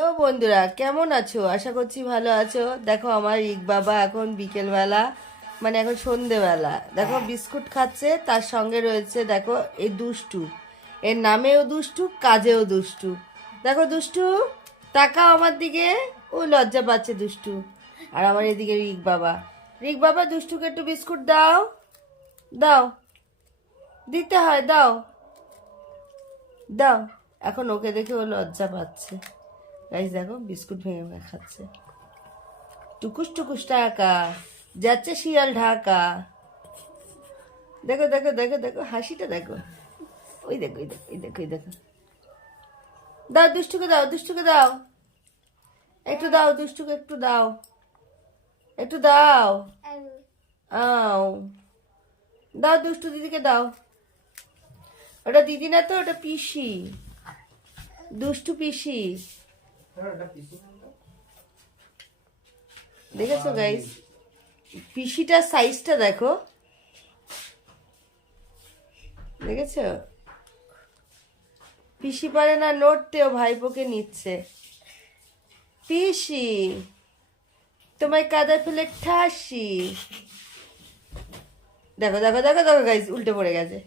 তো বন্ধুরা কেমন আছো? আশা করছি ভালো আছো। দেখো আমার রিক বাবা এখন বিকেলবেলা, মানে এখন সন্ধেবেলা, দেখো বিস্কুট খাচ্ছে, তার সঙ্গে রয়েছে দেখো এই দুষ্টু। এর নামেও দুষ্টু, কাজেও দুষ্টু। দেখো দুষ্টু, তাকাও আমার দিকে। ও লজ্জা পাচ্ছে দুষ্টু। আর আমার এদিকে রিক বাবা। রিক বাবা, দুষ্টুকে একটু বিস্কুট দাও। দাও, দিতে হয়, দাও দাও। এখন ওকে দেখে ও লজ্জা পাচ্ছে। গাইস দেখো বিস্কুট ভেঙে ভেঙে খাচ্ছে। টুকুস টুকুস টাকা যাচ্ছে শিয়াল ঢাকা। দেখো দেখো দেখো দেখো হাসিটা দেখো। ওই দেখো ওই দেখো ওই দেখো ওই দেখো। দাও দুষ্টুকে, দাও দুষ্টুকে, দাও একটু, দাও দুষ্টুকে একটু দাও, একটু দাও। আও, দাও দুষ্টু দিদিকে দাও। ওটা দিদি না তো, ওটা পিসি, দুষ্টু পিসি। দেখেছো গাইস, পিসিটার সাইজটা দেখো, দেখেছো? পিসি পারে না নড়তেও, ভাইপোকে নিচ্ছে। পিসি তোমায় কাদায় ফেলে ঠাসি। দেখো দেখো দেখো দেখো গাইস, উল্টে পড়ে গেছে।